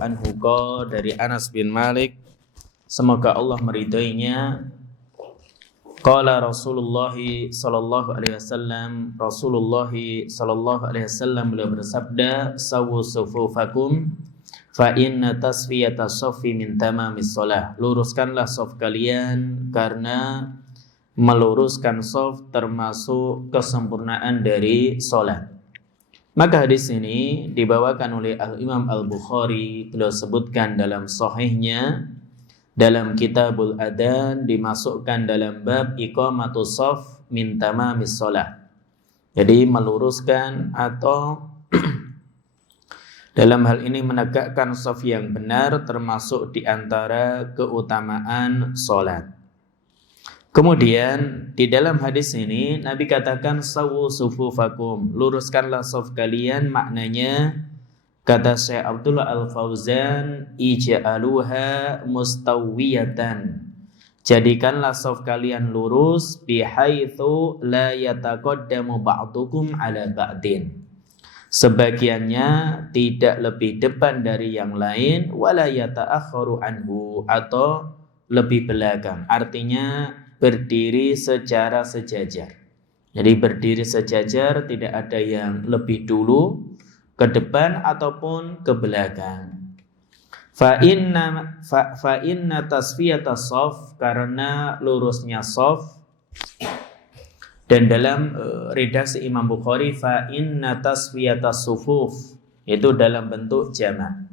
anhu dari Anas bin Malik, semoga Allah meridainya. Qala Rasulullah sallallahu alaihi wasallam, Rasulullah sallallahu alaihi wasallam beliau bersabda, sawu sufufakum fa inna tasfiyata shaffi min tamamis shalah. Luruskanlah shaf kalian karena meluruskan shaf termasuk kesempurnaan dari salat. Maka hadis ini dibawakan oleh Al-Imam Al-Bukhari. Beliau sebutkan dalam sahihnya, dalam Kitabul Adzan, dimasukkan dalam bab iqamatus shaf min tamamis shalah. Jadi meluruskan atau dalam hal ini menegakkan shaf yang benar termasuk di antara keutamaan salat. Kemudian di dalam hadis ini Nabi katakan sawu sufufakum, luruskanlah shaf kalian. Maknanya kata Syekh Abdullah Al-Fauzan, ij'aluha mustawiyatan, jadikanlah shaf kalian lurus, bihaitsu la yataqaddamu ba'dukum ala ba'din, sebagiannya tidak lebih depan dari yang lain, wala yata'akhkharu anhu, atau lebih belakang. Artinya berdiri secara sejajar. Jadi berdiri sejajar, tidak ada yang lebih dulu ke depan ataupun ke belakang. Fa inna tasfiyata shaf, karena lurusnya shaf. Dan dalam redaksi Imam Bukhari, fa inna tasfiyata sufuf, itu dalam bentuk jamak.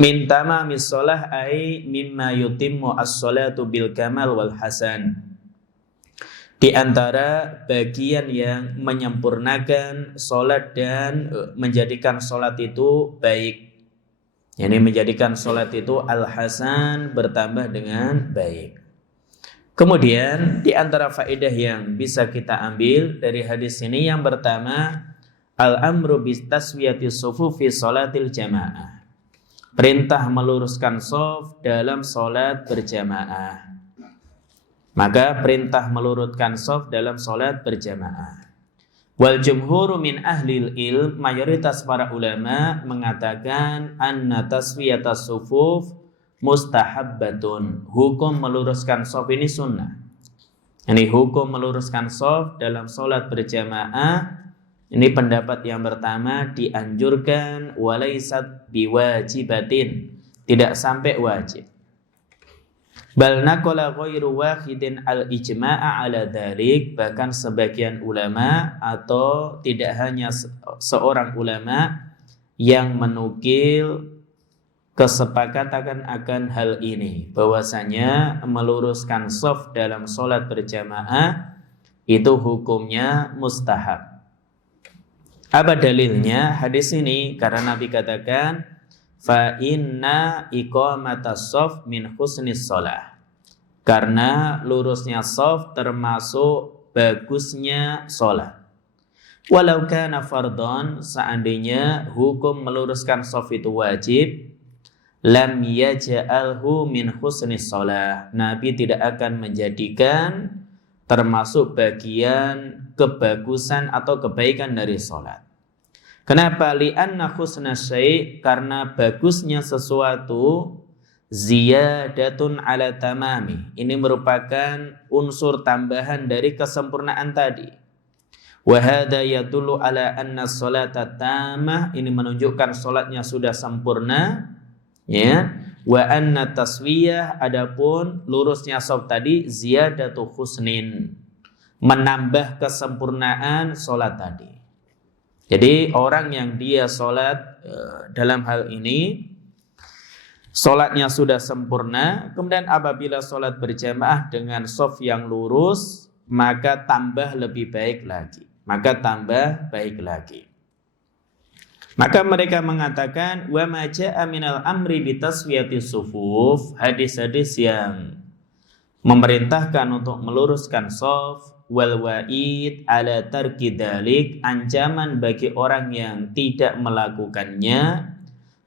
Min tamamis shalah ay mimma yutimmu as-shalatu bil kamal wal hasan, di antara bagian yang menyempurnakan salat dan menjadikan salat itu baik. Yani menjadikan salat itu al-hasan, bertambah dengan baik. Kemudian di antara faedah yang bisa kita ambil dari hadis ini, yang pertama, al-amru bis taswiyati sufufi sholatil jamaah. Perintah meluruskan shaf dalam sholat berjamaah. Maka perintah meluruskan shaf dalam sholat berjamaah. Wal jumhuru min ahlil ilm, mayoritas para ulama mengatakan anna taswiyatas sufuf mustahabbatun. Hukum meluruskan shaf ini sunnah. Ini hukum meluruskan shaf dalam sholat berjamaah. Ini pendapat yang pertama, dianjurkan, walaisat biwajibatin, tidak sampai wajib. Bal naqala ghairu wahidin al-ijma'a ala dzalik, bahkan sebagian ulama atau tidak hanya seorang ulama yang menukil kesepakatan akan hal ini, bahwasanya meluruskan shaf dalam salat berjamaah itu hukumnya mustahab. Apa dalilnya hadis ini? Karena Nabi katakan fa inna iqamatas shaf min husnis shalah, karena lurusnya shaf termasuk bagusnya salat. Walau kana fardhon, seandainya hukum meluruskan shaf itu wajib, lam yaj'alhu min husnis shalah, Nabi tidak akan menjadikan termasuk bagian kebagusan atau kebaikan dari sholat. Kenapa? Li'anna husna syai', karena bagusnya sesuatu ziyadatun ala tamami, ini merupakan unsur tambahan dari kesempurnaan tadi. Wa hadza yadullu ala anna sholata tamah, ini menunjukkan sholatnya sudah sempurna, ya. Wa anna taswiyah, adapun lurusnya shaf tadi, ziyadatu husnin, menambah kesempurnaan sholat tadi. Jadi orang yang dia sholat dalam hal ini sholatnya sudah sempurna, kemudian apabila sholat berjamaah dengan shaf yang lurus, maka tambah lebih baik lagi. Maka mereka mengatakan wa ma jaa minal amri bi taswiyati sufuf, hadis-hadis yang memerintahkan untuk meluruskan shaf, wal wa'id ala tarki dzalik, ancaman bagi orang yang tidak melakukannya,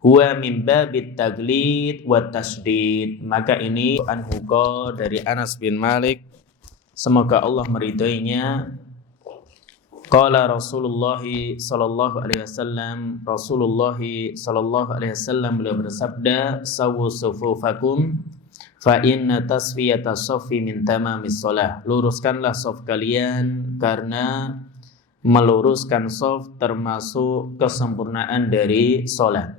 huwa min babit taglid wa tasydid. Maka ini anhu dari Anas bin Malik, semoga Allah meridainya. Qala Rasulullah sallallahu alaihi wasallam, Rasulullah sallallahu alaihi wasallam beliau bersabda, "Sawu sufufakum fa inna tasfiyata shaffi min tamamis shalah." Luruskanlah shaf kalian karena meluruskan shaf termasuk kesempurnaan dari salat.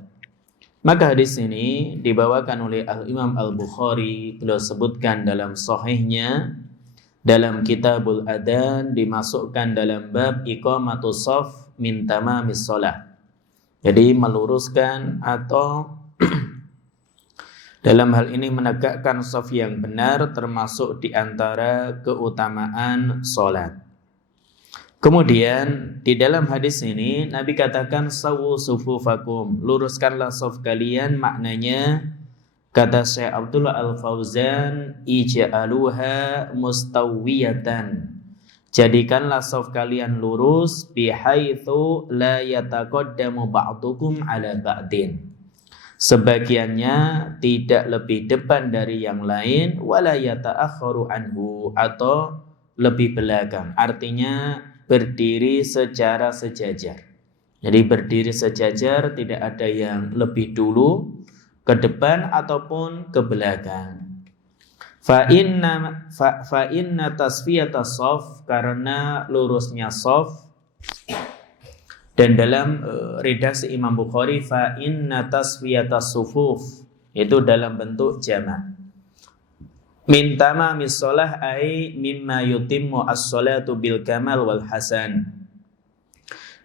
Maka hadis ini dibawakan oleh Al-Imam Al-Bukhari, beliau sebutkan dalam sahihnya dalam Kitabul Adzan, dimasukkan dalam bab iqamatus shaf min tamamis shalah. Jadi meluruskan atau dalam hal ini menegakkan shaf yang benar termasuk di antara keutamaan salat. Kemudian di dalam hadis ini Nabi katakan sawu sufufakum, luruskanlah shaf kalian, maknanya kata Syekh Abdullah Al-Fauzan, ij'aluha mustawiyatan, jadikanlah shaf kalian lurus, bihaitsu la yataqaddamu ba'dukum ala ba'din, sebagiannya tidak lebih depan dari yang lain, wala yata'akhkharu anhu, atau lebih belakang, artinya berdiri secara sejajar. Jadi berdiri sejajar, tidak ada yang lebih dulu ke depan ataupun ke belakang. Fa inna tasfiyata shaf, karena lurusnya shaf. Dan dalam redaksi Imam Bukhari, fa inna tasfiyata sufuf, itu dalam bentuk jamak. Min tamamis shalah ay mimma yutimmu as-salatu bil kamal wal hasan,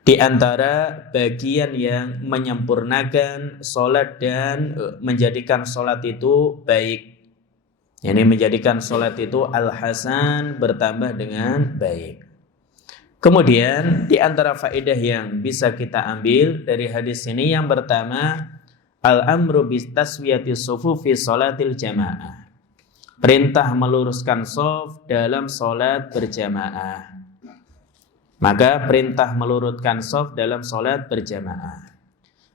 di antara bagian yang menyempurnakan salat dan menjadikan salat itu baik. Yani menjadikan salat itu al-hasan, bertambah dengan baik. Kemudian di antara faedah yang bisa kita ambil dari hadis ini, yang pertama, al-amru bis taswiyati sufufi salatil jamaah. Perintah meluruskan shaf dalam salat berjamaah. Maka perintah meluruskan shaf dalam salat berjamaah.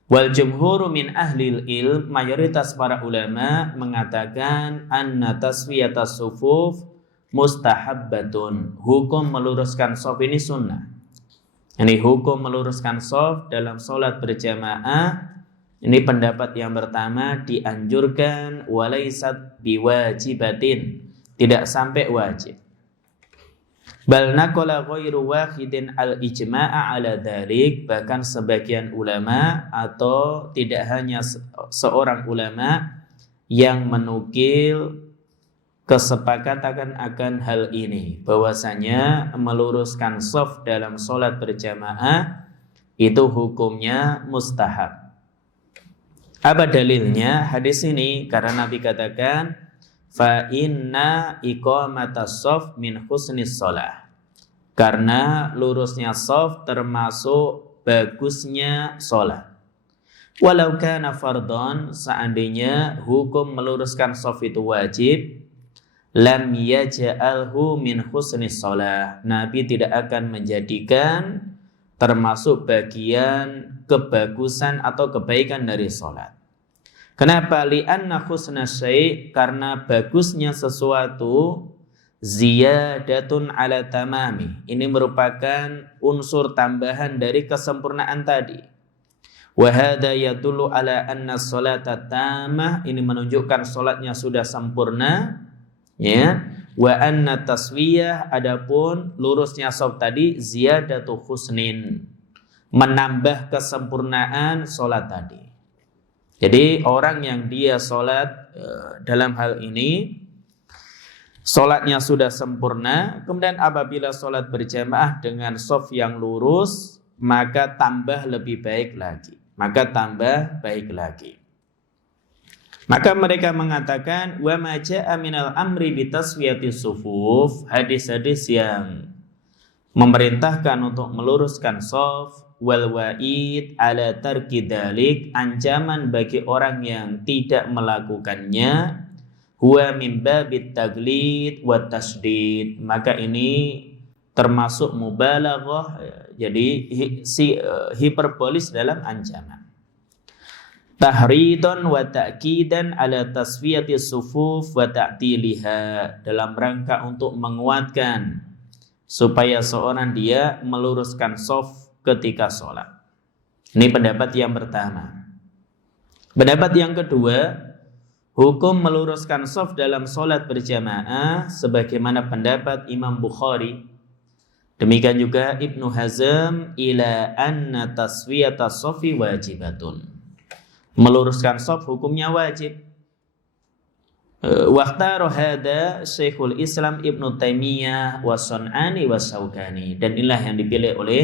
Wal jumhuru min ahlil ilm, mayoritas para ulama mengatakan anna taswiyatas sufuf mustahabbatun. Hukum meluruskan shaf ini sunnah. Ini hukum meluruskan shaf dalam salat berjamaah. Ini pendapat yang pertama, dianjurkan, walaisat biwajibatin, tidak sampai wajib. Bal naqala ghairu wahidin al-ijma'a ala dzalik, bahkan sebagian ulama atau tidak hanya seorang ulama yang menukil kesepakatan akan hal ini, bahwasanya meluruskan shaf dalam salat berjamaah itu hukumnya mustahab. Apa dalilnya hadis ini? Karena Nabi katakan fa inna iqamatas shaf min husnis shalah, karena lurusnya shaf termasuk bagusnya salat. Walau kana fardhon, seandainya hukum meluruskan shaf itu wajib, lam yaj'alhu min husnis shalah, Nabi tidak akan menjadikan termasuk bagian kebagusan atau kebaikan dari salat. Kenapa? Li'anna husna syai', karena bagusnya sesuatu ziyadatun ala tamami, ini merupakan unsur tambahan dari kesempurnaan tadi. Wa hadza yadullu ala anna sholata tamah, ini menunjukkan salatnya sudah sempurna, ya. Wa anna taswiyah, adapun lurusnya shaf tadi ziyadatu husnin, menambah kesempurnaan salat tadi. Jadi orang yang dia sholat dalam hal ini sholatnya sudah sempurna, kemudian apabila sholat berjamaah dengan shaf yang lurus, maka tambah lebih baik lagi. Maka mereka mengatakan wa ma jaa minal amri bi taswiyati sufuf, hadis-hadis yang memerintahkan untuk meluruskan shaf, wal wa'id ala tarki dalik, ancaman bagi orang yang tidak melakukannya, huwa min babit taglid wa tasdid, maka ini termasuk mubalaghah, jadi hiperbolis dalam ancaman. Tahridon wa ta'kidan ala tasfiyati sufuf wa ta'tiliha, dalam rangka untuk menguatkan supaya seorang dia meluruskan shaf ketika sholat. Ini pendapat yang pertama. Pendapat yang kedua, hukum meluruskan shaf dalam sholat berjamaah sebagaimana pendapat Imam Bukhari. Demikian juga Ibnu Hazm ila anna taswiyatas shaffi wajibatun. Meluruskan shaf hukumnya wajib. Waqtaru hada Syekhul Islam Ibnu Taimiyah was-Sun'ani was-Syaukani, dan inilah yang dipilih oleh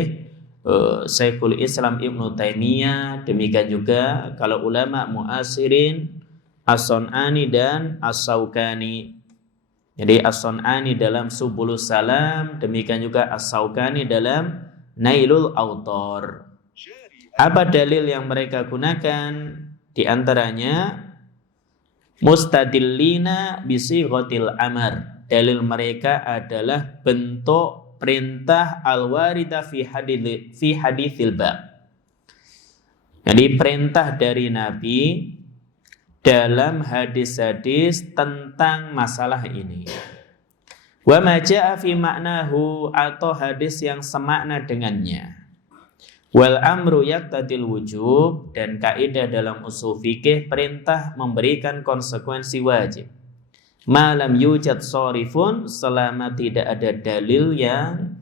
Syekhul Islam Ibnu Taimiyah, demikian juga kalau ulama muasirin As-Sun'ani dan As-Syaukani. Jadi As-Sun'ani dalam Subulus Salam, demikian juga As-Syaukani dalam Nailul Autor. Apa dalil yang mereka gunakan? Di antaranya mustadillina bisighatil amr. Dalil mereka adalah bentuk perintah al-warida fi haditsil bab. Jadi perintah dari Nabi dalam hadis-hadis tentang masalah ini. Wa ma jaa fi ma'nahu, atau hadis yang semakna dengannya. Wal amru yaqtadil wujub, dan kaidah dalam usul fikih perintah memberikan konsekuensi wajib. Malam yujad sharifun, selama tidak ada dalil yang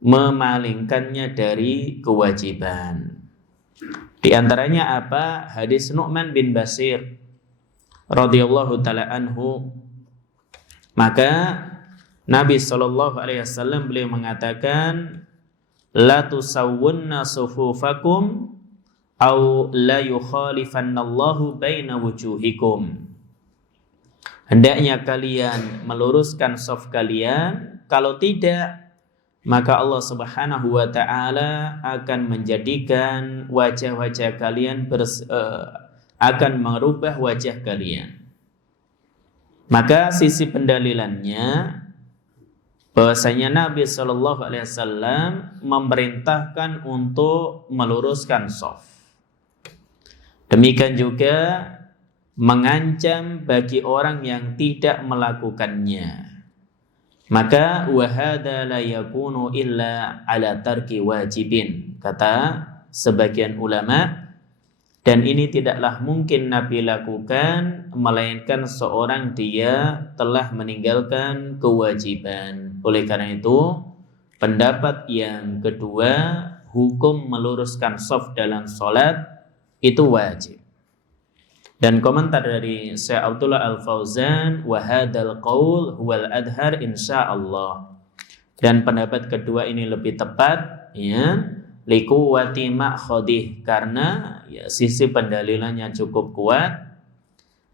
memalingkannya dari kewajiban. Di antaranya apa? Hadis Nu'man bin Bashir radhiyallahu taala anhu. Maka Nabi sallallahu alaihi wasallam beliau mengatakan, la tusawwunna sufufakum au la yukhalifannallahu baina wujuhikum. Hendaknya kalian meluruskan shaf kalian, kalau tidak maka Allah Subhanahu wa taala akan menjadikan wajah-wajah kalian akan merubah wajah kalian. Maka sisi pendalilannya bahwasanya Nabi Shallallahu Alaihi Wasallam memerintahkan untuk meluruskan shaf. Demikian juga mengancam bagi orang yang tidak melakukannya. Maka wahada la yakunu illa ala tarki wajibin, kata sebagian ulama, dan ini tidaklah mungkin Nabi lakukan melainkan seorang dia telah meninggalkan kewajiban. Oleh karena itu, pendapat yang kedua, hukum meluruskan shaf dalam sholat itu wajib. Dan komentar dari Syekh Abdullah Al-Fauzan, wa hadzal qaul huwal adhar insyaallah. Dan pendapat kedua ini lebih tepat, ya, liquwati ma'khadih, karena ya, sisi pendalilannya cukup kuat.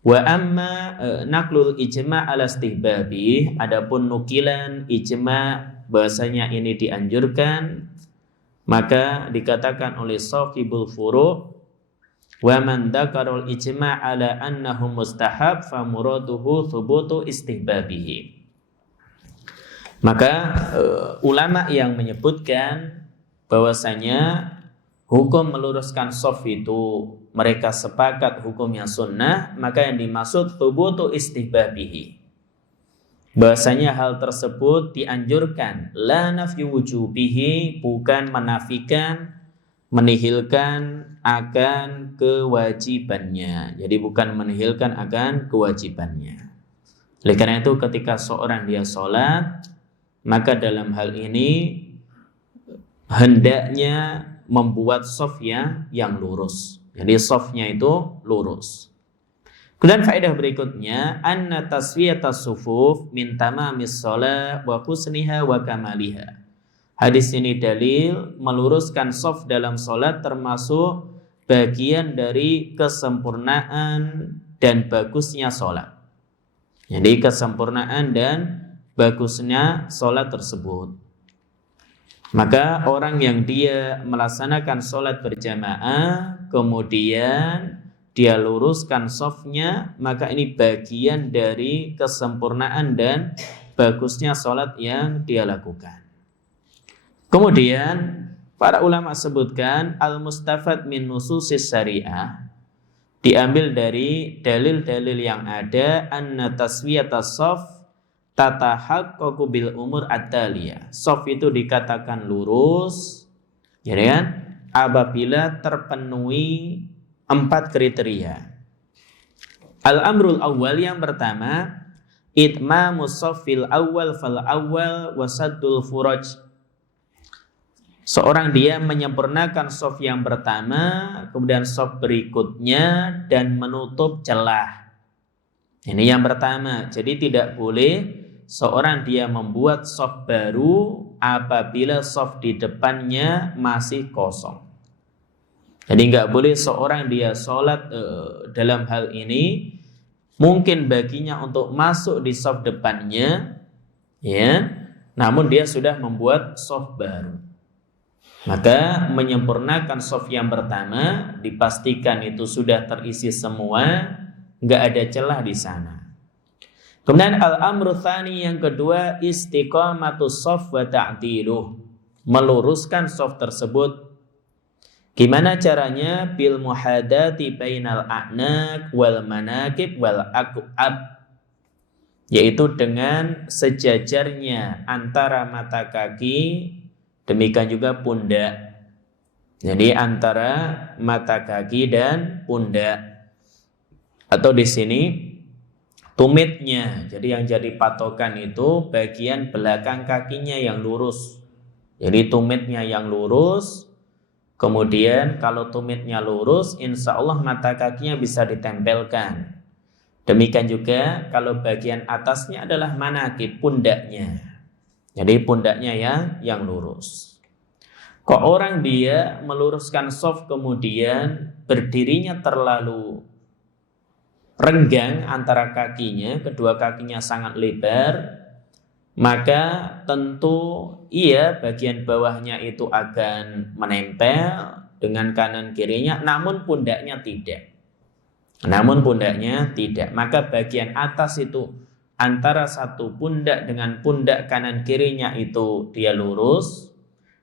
Wa amma naqlul ijma' ala istihbabi, adapun nukilan ijma' bahasanya ini dianjurkan, maka dikatakan oleh Shafibul Furu' wa man dzakarul ijma' ala annahu mustahab fa muraduhu thubutu istihbabihi. Maka ulama yang menyebutkan bahwasanya hukum meluruskan shaf itu mereka sepakat hukumnya sunnah, maka yang dimaksud thubutu istihbabihi, bahwasanya hal tersebut dianjurkan, la nafyu wujubihi, bukan menafikan, menihilkan akan kewajibannya. Jadi bukan menihilkan akan kewajibannya. Oleh karena itu ketika seorang dia sholat, maka dalam hal ini hendaknya membuat shafnya yang lurus. Jadi shafnya itu lurus. Kemudian faedah berikutnya, anna taswiyatas sufuf min tamamis shalah wa husniha wa kamaliha. Hadis ini dalil meluruskan shaf dalam salat termasuk bagian dari kesempurnaan dan bagusnya salat. Jadi kesempurnaan dan bagusnya salat tersebut. Maka orang yang dia melaksanakan sholat berjamaah, kemudian dia luruskan shafnya, maka ini bagian dari kesempurnaan dan bagusnya sholat yang dia lakukan. Kemudian para ulama sebutkan al-mustafad min nususis syariah, diambil dari dalil-dalil yang ada, anna taswiyatas shaf tatahaqqaqu bil umur at-taliyah. Shaf itu dikatakan lurus, ya kan? Apabila terpenuhi 4 kriteria. Al-amrul awal yang pertama, itmamus shaffil awal fal awal wasaddul furaj. Seorang dia menyempurnakan shaf yang pertama, kemudian shaf berikutnya dan menutup celah. Ini yang pertama. Jadi tidak boleh seorang dia membuat shaf baru apabila shaf di depannya masih kosong. Jadi nggak boleh seorang dia sholat dalam hal ini mungkin baginya untuk masuk di shaf depannya, ya, namun dia sudah membuat shaf baru. Maka menyempurnakan shaf yang pertama dipastikan itu sudah terisi semua, nggak ada celah di sana. Kemudian al-amru tsani yang kedua, istiqamatus shaf wa ta'diluh. Meluruskan shaf tersebut. Gimana caranya? Bil muhadati bainal a'naq wal manakib wal aqab. Yaitu dengan sejajarnya antara mata kaki, demikian juga pundak. Jadi antara mata kaki dan pundak. Atau di sini tumitnya. Jadi yang jadi patokan itu bagian belakang kakinya yang lurus. Jadi tumitnya yang lurus. Kemudian kalau tumitnya lurus, insya Allah mata kakinya bisa ditempelkan. Demikian juga kalau bagian atasnya adalah manakib, pundaknya. Jadi pundaknya yang lurus. Kok orang dia meluruskan shaf kemudian berdirinya terlalu renggang antara kakinya, kedua kakinya sangat lebar, maka tentu bagian bawahnya itu akan menempel dengan kanan kirinya, namun pundaknya tidak. Maka bagian atas itu antara satu pundak dengan pundak kanan kirinya itu dia lurus.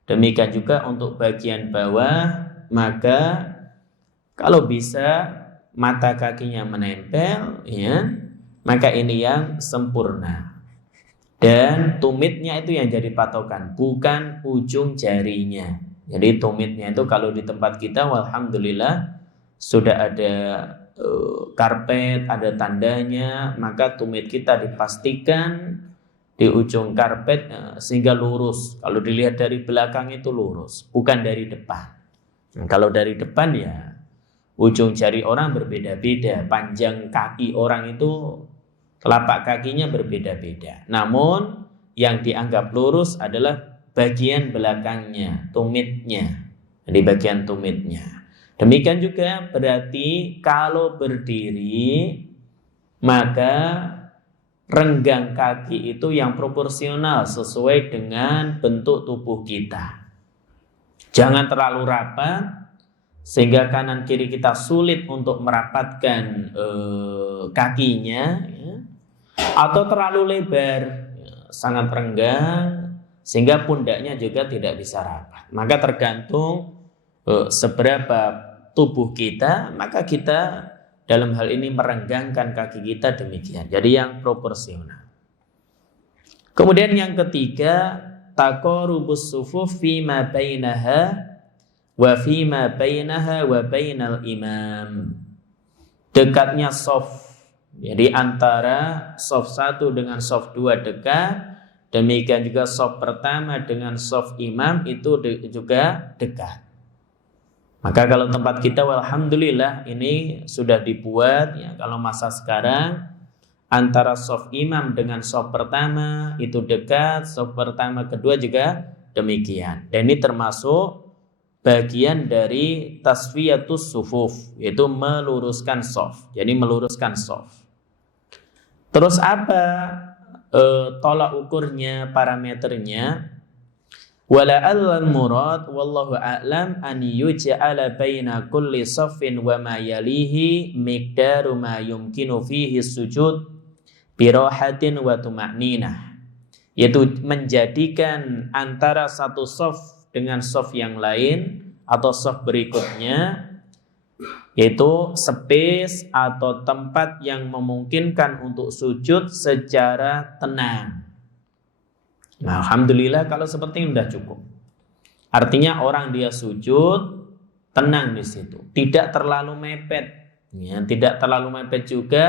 Demikian juga untuk bagian bawah, maka kalau bisa mata kakinya menempel, ya, maka ini yang sempurna. Dan tumitnya itu yang jadi patokan, bukan ujung jarinya. Jadi tumitnya itu kalau di tempat kita, walhamdulillah sudah ada karpet, ada tandanya, maka tumit kita dipastikan di ujung karpet sehingga lurus. Kalau dilihat dari belakang itu lurus, bukan dari depan. Kalau dari depan ya ujung jari orang berbeda-beda, panjang kaki orang itu telapak kakinya berbeda-beda. Namun yang dianggap lurus adalah bagian belakangnya, tumitnya. Jadi bagian tumitnya. Demikian juga berarti kalau berdiri maka renggang kaki itu yang proporsional sesuai dengan bentuk tubuh kita. Jangan terlalu rapat sehingga kanan kiri kita sulit untuk merapatkan kakinya, ya. Atau terlalu lebar, ya, sangat renggang sehingga pundaknya juga tidak bisa rapat. Maka tergantung seberapa tubuh kita, maka kita dalam hal ini merenggangkan kaki kita demikian. Jadi yang proporsional. Kemudian yang ketiga, taqarubus sufuf fi ma bainaha wa fima bainaha wa bainal imam. Dekatnya shaf. Jadi antara shaf 1 dengan shaf 2 dekat, demikian juga shaf pertama dengan shaf imam itu juga dekat. Maka kalau tempat kita walhamdulillah ini sudah dibuat, ya, kalau masa sekarang antara shaf imam dengan shaf pertama itu dekat, shaf pertama kedua juga demikian. Dan ini termasuk bagian dari tasfiyatus sufuf, yaitu meluruskan shaf. Jadi meluruskan shaf. Terus apa tolak ukurnya, parameternya? Wala al murad wallahu a'lam an yuj'ala baina kulli shaffin wa ma yalihi miqdaru ma yumkinu fihi sujud bi rahatin wa tuma'ninah. Yaitu menjadikan antara satu shaf dengan shaf yang lain atau shaf berikutnya yaitu space atau tempat yang memungkinkan untuk sujud secara tenang. Nah, alhamdulillah kalau seperti ini sudah cukup. Artinya orang dia sujud tenang di situ, tidak terlalu mepet, ya, tidak terlalu mepet juga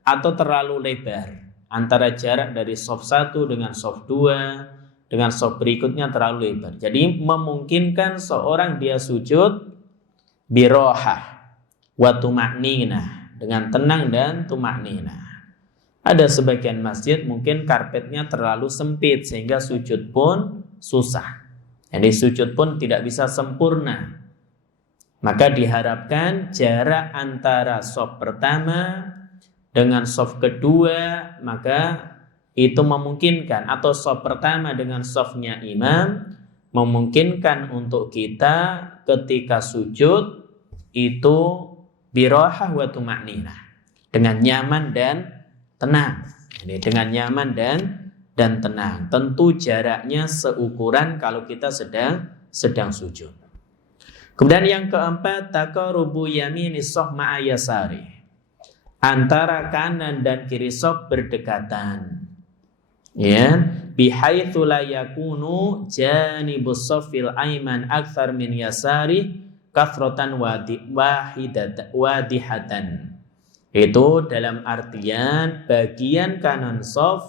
atau terlalu lebar. Antara jarak dari shaf 1 dengan shaf 2 dengan shaf berikutnya terlalu lebar. Jadi memungkinkan seorang dia sujud birohah wa tuma'ninah, dengan tenang dan tuma'ninah. Ada sebagian masjid mungkin karpetnya terlalu sempit sehingga sujud pun susah. Jadi sujud pun tidak bisa sempurna. Maka diharapkan jarak antara shaf pertama dengan shaf kedua maka itu memungkinkan, atau shaf pertama dengan shafnya imam memungkinkan untuk kita ketika sujud itu birohah wa tuma'ninah, dengan nyaman dan tenang. Jadi dengan nyaman dan tenang. Tentu jaraknya seukuran kalau kita sedang sujud. Kemudian yang keempat, taqarubu yamini shaf ma'a yasari. Antara kanan dan kiri shaf berdekatan. Ya, bihaitsu la yakunu janibus shafil aiman aktsar min yasari kathratan wadihatan. Itu dalam artian bagian kanan shaf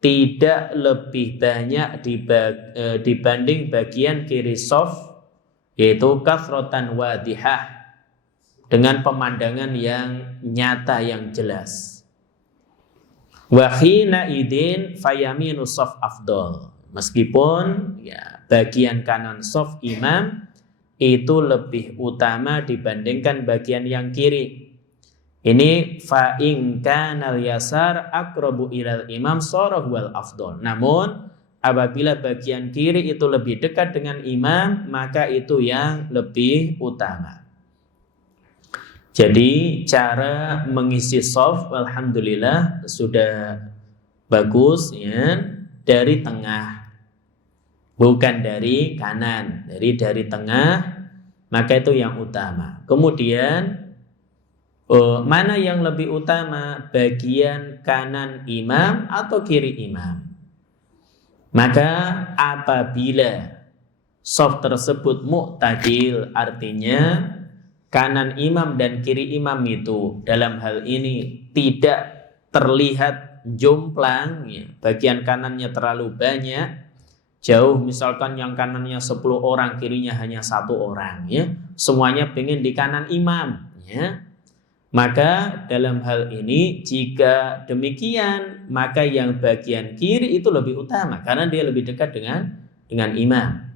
tidak lebih banyak dibanding bagian kiri shaf, yaitu kathratan wadihah, dengan pemandangan yang nyata yang jelas. Wa hina idin fayaminu shaf afdal. Meskipun ya bagian kanan shaf imam itu lebih utama dibandingkan bagian yang kiri. Ini fa in kanal yasar aqrabu ilal imam sara wal afdal. Namun apabila bagian kiri itu lebih dekat dengan imam, maka itu yang lebih utama. Jadi cara mengisi shaf alhamdulillah sudah bagus ya, dari tengah. Bukan dari kanan, dari tengah, maka itu yang utama. Kemudian mana yang lebih utama, bagian kanan imam atau kiri imam? Maka apabila shaf tersebut mu'tadil, artinya kanan imam dan kiri imam itu dalam hal ini tidak terlihat jomplang, ya, bagian kanannya terlalu banyak, jauh, misalkan yang kanannya 10 orang, kirinya hanya 1 orang, ya, semuanya pengen di kanan imam, ya. Maka dalam hal ini jika demikian, maka yang bagian kiri itu lebih utama karena dia lebih dekat dengan imam.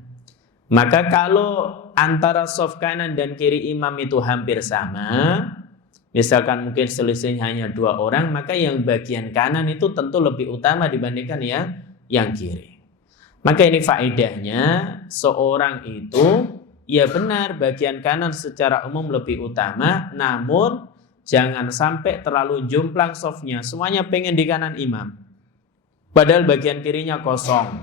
Maka kalau antara shaf kanan dan kiri imam itu hampir sama, misalkan mungkin selisihnya hanya 2 orang, maka yang bagian kanan itu tentu lebih utama dibandingkan yang kiri. Maka ini faedahnya, seorang itu ya benar bagian kanan secara umum lebih utama, namun jangan sampai terlalu jomplang shafnya, semuanya pengen di kanan imam, padahal bagian kirinya kosong.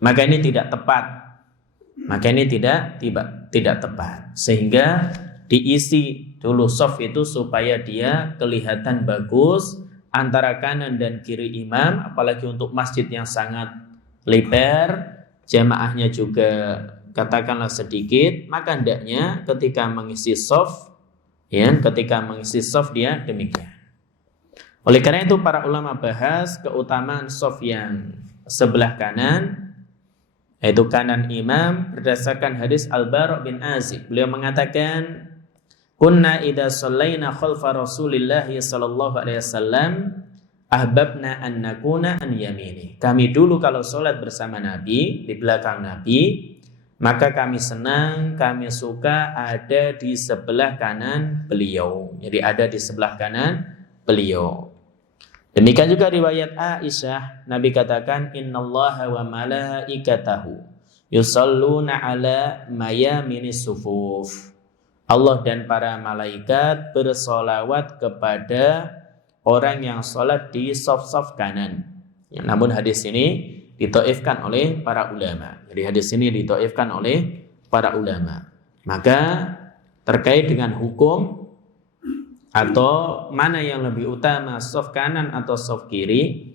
Maka ini tidak tepat. Tidak tepat. Sehingga diisi dulu shaf itu supaya dia kelihatan bagus antara kanan dan kiri imam, apalagi untuk masjid yang sangat lebar, jamaahnya juga katakanlah sedikit, maka hendaknya ketika mengisi shaf, ya, dia demikian. Oleh karena itu para ulama bahas keutamaan shaf yang sebelah kanan, yaitu kanan imam, berdasarkan hadis Al-Bara' bin Azib. Beliau mengatakan, kunna idza shallaina khalfa Rasulillah sallallahu alaihi wasallam ahbabna an nakuna an yamini. Kami dulu kalau sholat bersama Nabi, di belakang Nabi, maka kami senang, kami suka ada di sebelah kanan beliau. Jadi ada di sebelah kanan beliau. Demikian juga riwayat Aisyah, Nabi katakan, innallaha wa malaikatahu yusalluna ala mayaminis sufuf. Allah dan para malaikat bersolawat kepada orang yang sholat di shaf-shaf kanan. Ya, namun hadis ini dithaifkan oleh para ulama. Jadi hadis ini dithaifkan oleh para ulama. Maka terkait dengan hukum atau mana yang lebih utama, saf kanan atau saf kiri,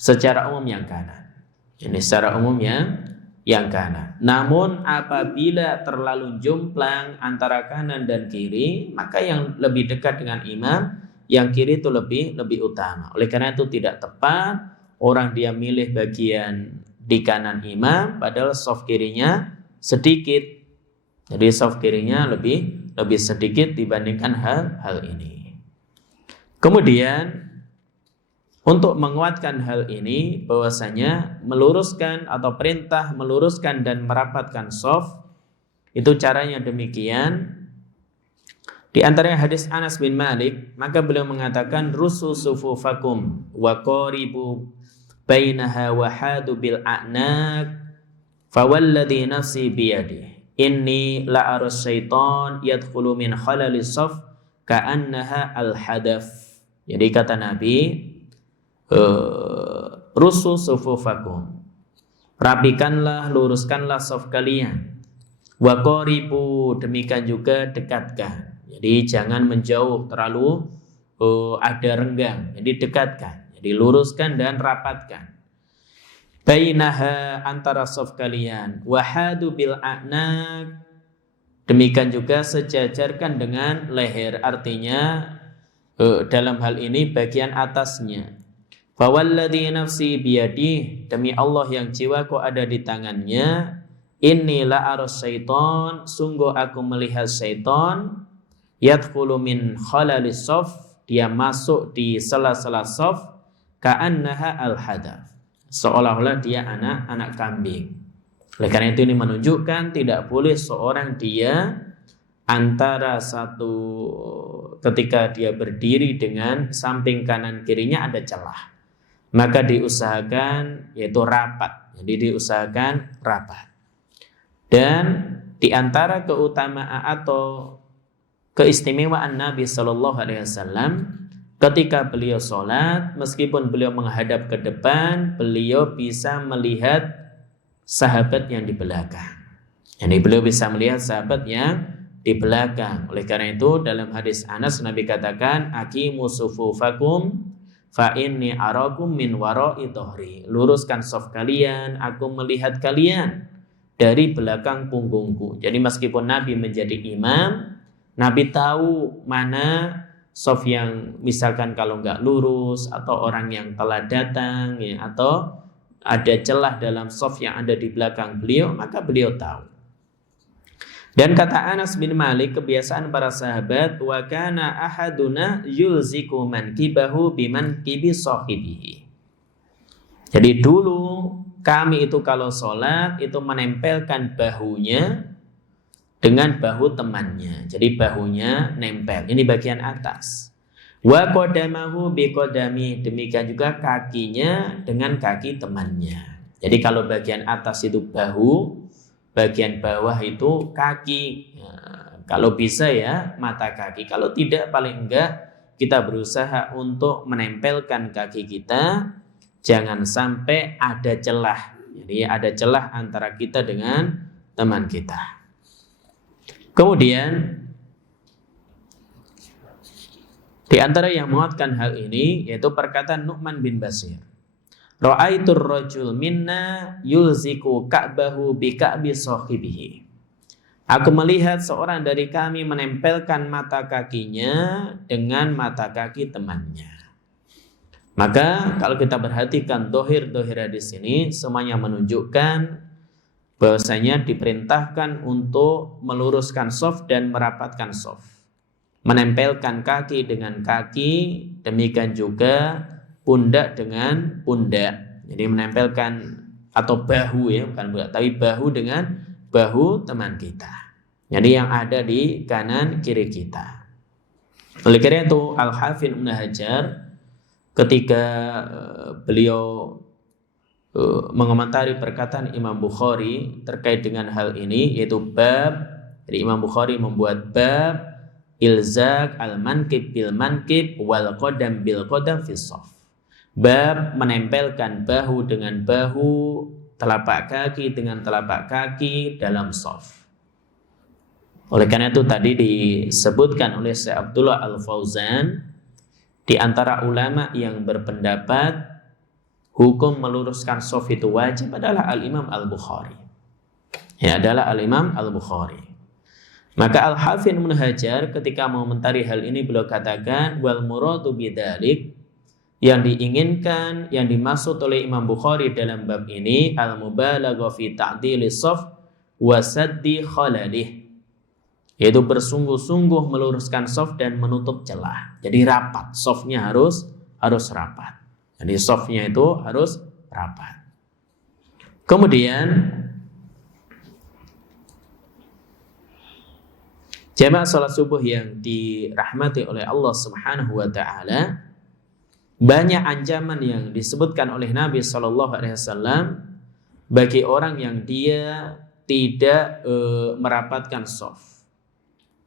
secara umum yang kanan. Ini secara umum yang kanan. Namun apabila terlalu jomplang antara kanan dan kiri, maka yang lebih dekat dengan imam, yang kiri itu lebih utama. Oleh karena itu tidak tepat orang dia milih bagian di kanan imam padahal saf kirinya sedikit. Jadi saf kirinya lebih sedikit dibandingkan hal ini. Kemudian untuk menguatkan hal ini bahwasanya meluruskan atau perintah meluruskan dan merapatkan saf itu caranya demikian. Di antara hadis Anas bin Malik, maka beliau mengatakan rusu sufufakum wa qaribu bainaha wa hadu bil a'naq fawalladhi nafsi biyadihi inni la arus syaitan yadkhulu min khalalis saf ka'annaha al-hadaf. Jadi kata Nabi, rusu sufufakum, rapikanlah, luruskanlah saf kalian. Wa qaribu, demikian juga dekatkan. Jadi jangan menjauh terlalu ada renggang. Jadi dekatkan. Jadi luruskan dan rapatkan. Bainaha, antara saf kalian. Wahadu bil a'naq, demikian juga sejajarkan dengan leher. Artinya dalam hal ini bagian atasnya. Fawalladhi nafsi biyadih, demi Allah yang jiwaku ada di tangannya. Inni la aras syaitan, sungguh aku melihat syaitan. Yadkhulu min khalalis saf, dia masuk di sela-sela saf. Ka'annaha al-hadaf, seolah-olah dia anak kambing. Oleh karena itu ini menunjukkan tidak boleh seorang dia antara satu, ketika dia berdiri dengan samping kanan kirinya ada celah, maka diusahakan yaitu rapat. Jadi diusahakan rapat. Dan di antara keutamaan atau keistimewaan Nabi Shallallahu Alaihi Wasallam ketika beliau sholat, meskipun beliau menghadap ke depan, beliau bisa melihat sahabat yang di belakang. Jadi beliau bisa melihat sahabat yang di belakang. Oleh karena itu dalam hadis Anas Nabi katakan, aqimu sufufakum fa inni arakum min wara'i dhahri. Luruskan shaf kalian, aku melihat kalian dari belakang punggungku. Jadi meskipun Nabi menjadi imam, Nabi tahu mana shaf yang misalkan kalau nggak lurus, atau orang yang telah datang ya, atau ada celah dalam shaf yang ada di belakang beliau, maka beliau tahu. Dan kata Anas bin Malik, kebiasaan para sahabat, wa kana ahaduna yulziku mankibahu bimankibi sahibihi. Jadi dulu kami itu kalau sholat itu menempelkan bahunya dengan bahu temannya. Jadi bahunya nempel. Ini bagian atas. Wa qadamahu biqadami, demikian juga kakinya dengan kaki temannya. Jadi kalau bagian atas itu bahu, bagian bawah itu kaki. Nah, kalau bisa ya mata kaki. Kalau tidak paling enggak kita berusaha untuk menempelkan kaki kita, jangan sampai ada celah. Jadi ada celah antara kita dengan teman kita. Kemudian di antara yang menguatkan hal ini yaitu perkataan Nu'man bin Bashir. Ra'aitur rajul minna yulziku ka'bahu bi ka'bi sahibihi. Aku melihat seorang dari kami menempelkan mata kakinya dengan mata kaki temannya. Maka kalau kita perhatikan dohir-dohir hadis ini, semuanya menunjukkan bahwasanya diperintahkan untuk meluruskan shaf dan merapatkan shaf, menempelkan kaki dengan kaki, demikian juga pundak dengan pundak. Jadi menempelkan atau bahu ya, bukan pundak, tapi bahu dengan bahu teman kita. Jadi yang ada di kanan kiri kita. Oleh karena itu Al-Hafidz Ibnu Hajar ketika beliau mengomentari perkataan Imam Bukhari terkait dengan hal ini, yaitu bab, jadi Imam Bukhari membuat bab ilzaq al-mankib bil mankib wal qadam bil qadam fi shaf. Bab menempelkan bahu dengan bahu, telapak kaki dengan telapak kaki dalam shaf. Oleh karena itu tadi disebutkan oleh Syekh Abdullah Al-Fauzan, di antara ulama yang berpendapat hukum meluruskan shaf itu wajib adalah Al-Imam Al-Bukhari. Ya, adalah Al-Imam Al-Bukhari. Maka Al-Hafidz Ibnu Hajar ketika mengomentari hal ini beliau katakan wal muradu bidzalik, yang diinginkan, yang dimaksud oleh Imam Bukhari dalam bab ini al-mubalaghah fi ta'dilis shaf wa saddi khalalih, yaitu bersungguh-sungguh meluruskan shaf dan menutup celah. Jadi rapat, shafnya harus rapat. Jadi shafnya itu harus rapat. Kemudian jamaah salat subuh yang dirahmati oleh Allah Subhanahu wa taala, banyak ancaman yang disebutkan oleh Nabi sallallahu alaihi wasallam bagi orang yang dia tidak merapatkan shaf.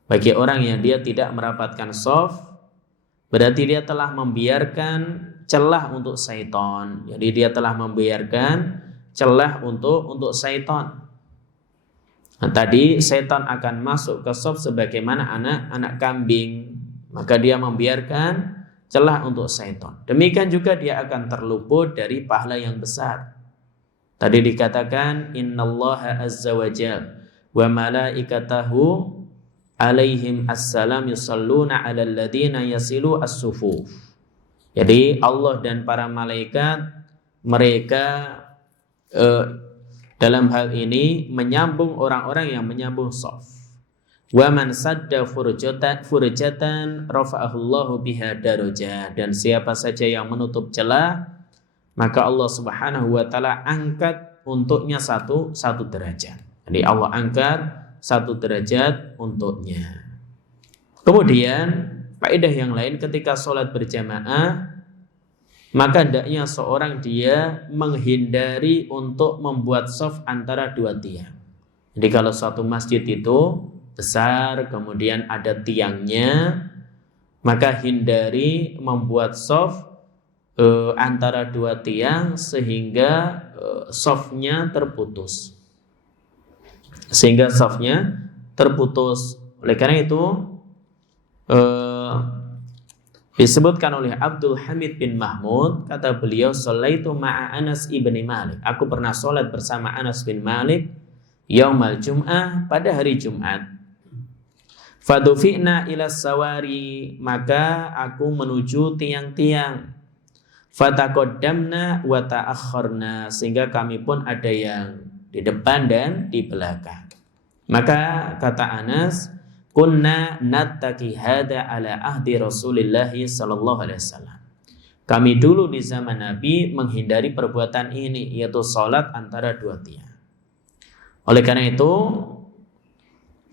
Bagi orang yang dia tidak merapatkan shaf, berarti dia telah membiarkan celah untuk syaitan. Jadi dia telah membiarkan celah untuk syaitan. Nah, tadi syaitan akan masuk ke shaf sebagaimana anak kambing, maka dia membiarkan celah untuk syaitan. Demikian juga dia akan terluput dari pahala yang besar. Tadi dikatakan innallaha azza wa jalla wa malaikatahu alaihim assalam yusalluna ala alladhina yasilu as-sufuf. Jadi Allah dan para malaikat mereka dalam hal ini menyambung orang-orang yang menyambung shaf. Wa man sadda furjatan rafa'ahullahu biha darajah, dan siapa saja yang menutup celah maka Allah Subhanahu wa taala angkat untuknya satu derajat. Jadi Allah angkat satu derajat untuknya. Kemudian faedah yang lain, ketika sholat berjamaah maka hendaknya seorang dia menghindari untuk membuat shaf antara dua tiang. Jadi kalau suatu masjid itu besar kemudian ada tiangnya, maka hindari membuat shaf antara dua tiang sehingga shafnya terputus. Oleh karena itu disebutkan oleh Abdul Hamid bin Mahmud, kata beliau, "Shallaitu ma'a Anas ibni Malik." Aku pernah sholat bersama Anas bin Malik yaumal Jum'ah, pada hari Jumat. Fadufi'na ila sawari, maka aku menuju tiang-tiang. Fataqaddamna wa ta'akhkharna, sehingga kami pun ada yang di depan dan di belakang. Maka kata Anas, kunna nattaqi hada ala ahdi Rasulillah sallallahu alaihi wasallam. Kami dulu di zaman Nabi menghindari perbuatan ini, yaitu salat antara dua tiang. Oleh karena itu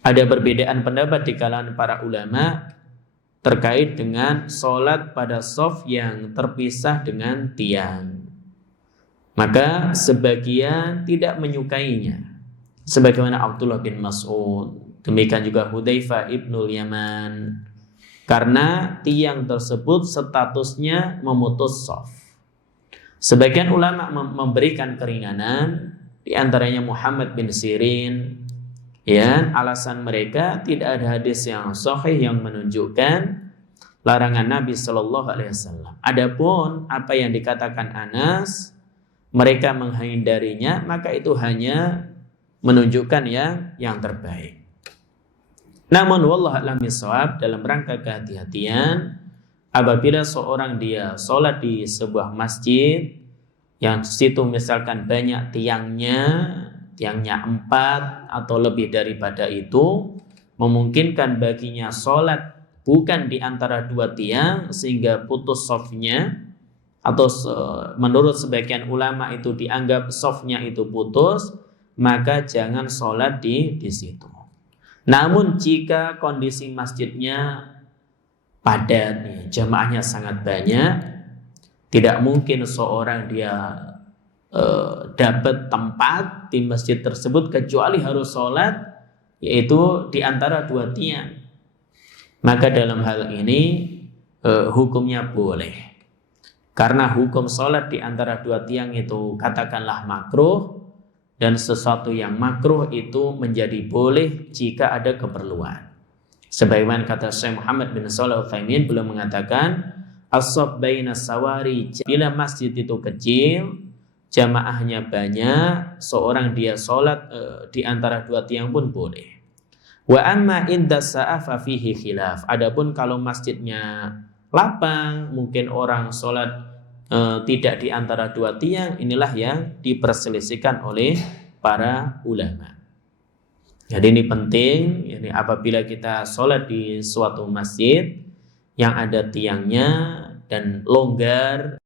ada perbedaan pendapat di kalangan para ulama terkait dengan salat pada shaf yang terpisah dengan tiang. Maka sebagian tidak menyukainya, sebagaimana Abdullah bin Mas'ud, demikian juga Hudzaifah ibnul Yaman, karena tiang tersebut statusnya memutus shaf. Sebagian ulama memberikan keringanan, di antaranya Muhammad bin Sirin. Ya, alasan mereka tidak ada hadis yang sahih yang menunjukkan larangan Nabi Shallallahu Alaihi Wasallam. Adapun apa yang dikatakan Anas, mereka menghindarinya, maka itu hanya menunjukkan yang terbaik. Namun wallahu a'lam bishawab, dalam rangka kehati-hatian, apabila seorang dia sholat di sebuah masjid yang situ misalkan banyak tiangnya 4 atau lebih daripada itu, memungkinkan baginya sholat bukan di antara dua tiang sehingga putus shafnya, atau menurut sebagian ulama itu dianggap shafnya itu putus, maka jangan sholat di situ. Namun jika kondisi masjidnya padat, jamaahnya sangat banyak, tidak mungkin seorang dia dapat tempat di masjid tersebut kecuali harus sholat yaitu di antara dua tiang. Maka dalam hal ini hukumnya boleh, karena hukum sholat di antara dua tiang itu katakanlah makruh, dan sesuatu yang makruh itu menjadi boleh jika ada keperluan. Sebagaimana kata Syekh Muhammad bin Shalih Al-Utsaimin, beliau mengatakan as-shaf baina sawari, bila masjid itu kecil, jamaahnya banyak, seorang dia sholat di antara dua tiang pun boleh. Wa amma inda sa'afa fihi khilaf. Adapun kalau masjidnya lapang, mungkin orang sholat tidak di antara dua tiang, inilah yang diperselisihkan oleh para ulama. Jadi ini penting, ini apabila kita sholat di suatu masjid yang ada tiangnya dan longgar